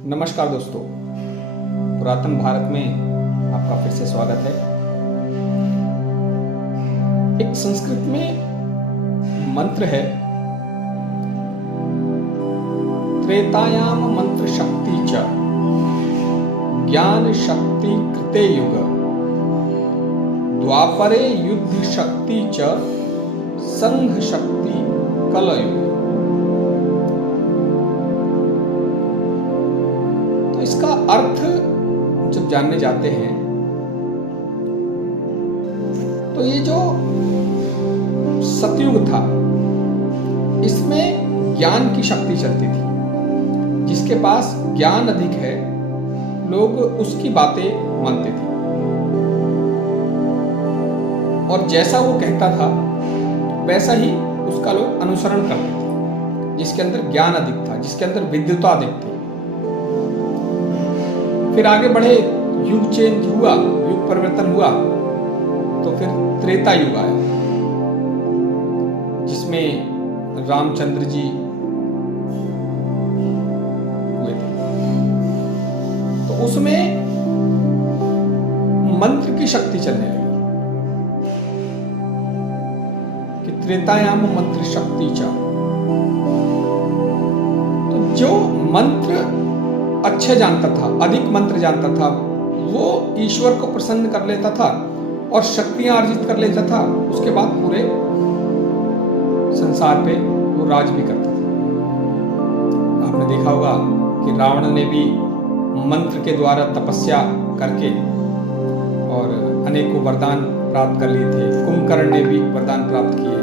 नमस्कार दोस्तों, पुरातन भारत में आपका फिर से स्वागत है। एक संस्कृत में मंत्र है, त्रेतायाम मंत्र शक्ति च ज्ञान शक्ति कृते युग, द्वापरे युद्ध शक्ति च संघ शक्ति कलयुग। तो इसका अर्थ जब जानने जाते हैं तो ये जो सतयुग था इसमें ज्ञान की शक्ति चलती थी। जिसके पास ज्ञान अधिक है लोग उसकी बातें मानते थे और जैसा वो कहता था वैसा ही उसका लोग अनुसरण करते थे। जिसके अंदर ज्ञान अधिक था, जिसके अंदर विद्वता अधिक थी। फिर आगे बढ़े, युग चेंज हुआ, युग परिवर्तन हुआ तो फिर त्रेता युग आया जिसमें रामचंद्र जी हुए थे। तो उसमें मंत्र की शक्ति चलने लगी कि त्रेतायाम मंत्र शक्ति चा। तो जो मंत्र अच्छे जानता था, अधिक मंत्र जानता था, वो ईश्वर को प्रसन्न कर लेता था और शक्तियां अर्जित कर लेता था। उसके बाद पूरे संसार पे वो राज भी करता था। आपने देखा होगा कि रावण ने भी मंत्र के द्वारा तपस्या करके और अनेकों वरदान प्राप्त कर लिए थे। कुंभकर्ण ने भी वरदान प्राप्त किए।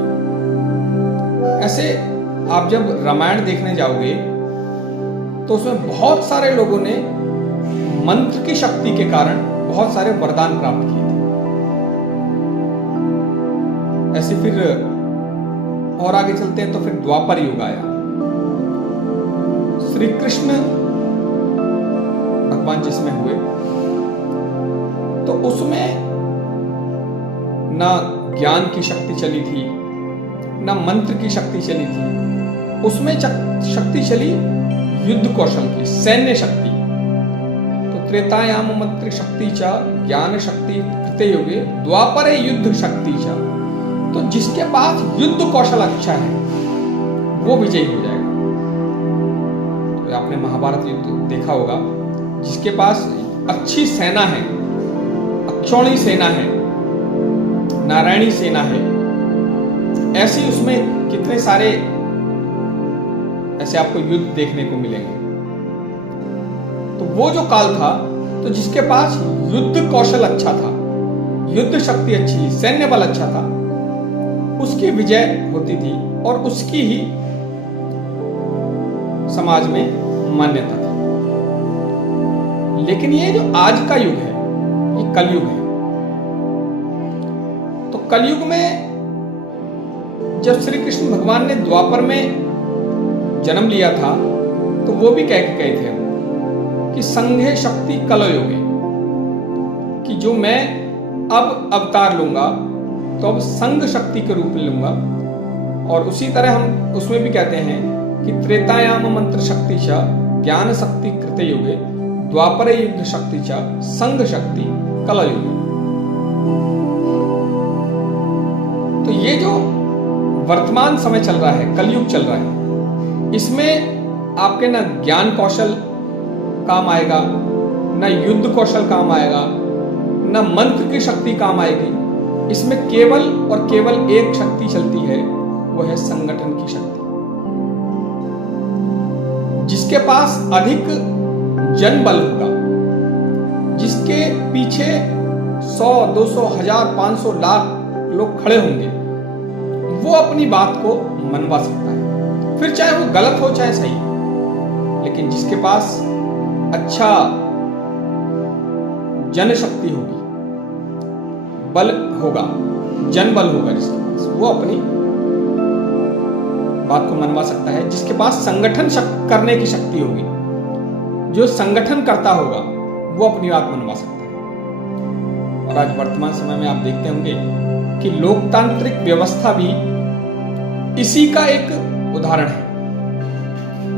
ऐसे आप जब रामायण देखने जाओगे तो उसमें बहुत सारे लोगों ने मंत्र की शक्ति के कारण बहुत सारे वरदान प्राप्त किए थे। ऐसे फिर और आगे चलते हैं तो फिर द्वापर युग आया। श्री कृष्ण भगवान जिसमें हुए तो उसमें ना ज्ञान की शक्ति चली थी, ना मंत्र की शक्ति चली थी। उसमें शक्ति चली युद्ध कौशल की, सैन्य शक्ति। तो त्रेतायाम मंत्र शक्ति चा ज्ञान शक्ति कृते युगे द्वापरे युद्ध शक्ति चा। तो जिसके पास युद्ध कौशल अच्छा है वो विजयी हो जाएगा। तो आपने महाभारत युद्ध देखा होगा, जिसके पास अच्छी सेना है, अक्षौणी सेना है, नारायणी सेना है, ऐसी उसमें कितने सारे ऐसे आपको युद्ध देखने को मिलेंगे। तो वो जो काल था, तो जिसके पास युद्ध कौशल अच्छा था, युद्ध शक्ति अच्छी, सैन्य बल अच्छा था, उसकी विजय होती थी और उसकी ही समाज में मान्यता थी। लेकिन ये जो आज का युग है ये कलयुग है। तो कलयुग में जब श्री कृष्ण भगवान ने द्वापर में जन्म लिया था तो वो भी कह के गए थे कि संघे शक्ति कलयुगे, कि जो मैं अब अवतार लूंगा तो अब संघ शक्ति के रूप में लूंगा। और उसी तरह हम उसमें भी कहते हैं कि त्रेतायाम मंत्र शक्ति चा ज्ञान शक्ति कृते युगे द्वापरे युद्ध शक्ति चा संघ शक्ति कलयुगे। तो ये जो वर्तमान समय चल रहा है, कलयुग चल रहा है, इसमें आपके ना ज्ञान कौशल काम आएगा, ना युद्ध कौशल काम आएगा, ना मंत्र की शक्ति काम आएगी। इसमें केवल और केवल एक शक्ति चलती है, वो है संगठन की शक्ति। जिसके पास अधिक जनबल होगा, जिसके पीछे 100, 200, 1000, 500, लाख लोग खड़े होंगे, वो अपनी बात को मनवा सकता है। फिर चाहे वो गलत हो चाहे सही, लेकिन जिसके पास अच्छा जनशक्ति होगी, बल होगा, जनबल होगा, जिसके पास वो अपनी बात को मनवा सकता है। जिसके पास संगठन करने की शक्ति होगी, जो संगठन करता होगा, वो अपनी बात मनवा सकता है। और आज वर्तमान समय में आप देखते होंगे कि लोकतांत्रिक व्यवस्था भी इसी का एक उदाहरण है।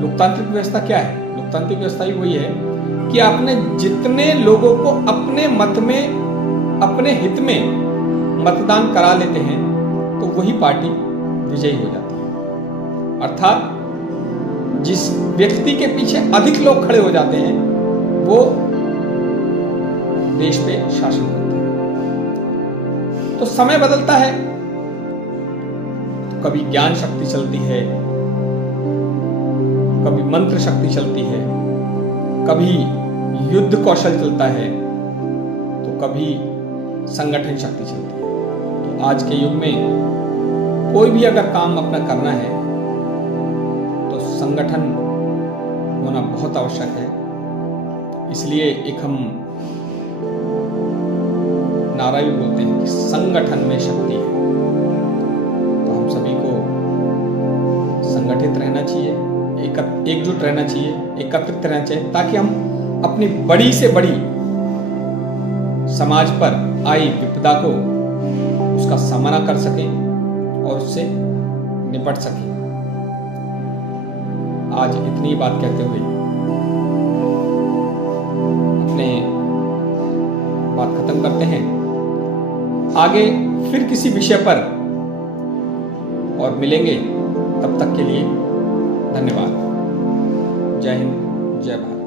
लोकतांत्रिक व्यवस्था क्या है? लोकतांत्रिक व्यवस्था ही वही है कि आपने जितने लोगों को अपने मत में, अपने हित में मतदान करा लेते हैं तो वही पार्टी विजयी हो जाती है। अर्थात जिस व्यक्ति के पीछे अधिक लोग खड़े हो जाते हैं वो देश पे शासन करते हैं। तो समय बदलता है, तो कभी ज्ञान शक्ति चलती है, कभी मंत्र शक्ति चलती है, कभी युद्ध कौशल चलता है, तो कभी संगठन शक्ति चलती है। तो आज के युग में कोई भी अगर काम अपना करना है तो संगठन होना बहुत आवश्यक है। इसलिए एक हम नारा भी बोलते हैं कि संगठन में शक्ति है। तो हम सभी को संगठित रहना चाहिए, एकजुट रहना चाहिए, एकत्रित रहना चाहिए, ताकि हम अपनी बड़ी से बड़ी समाज पर आई विपदा को उसका सामना कर सकें और उससे निपट सकें। आज इतनी बात कहते हुए अपने बात खत्म करते हैं। आगे फिर किसी विषय पर और मिलेंगे, तब तक के लिए धन्यवाद। जय हिंद, जय भारत।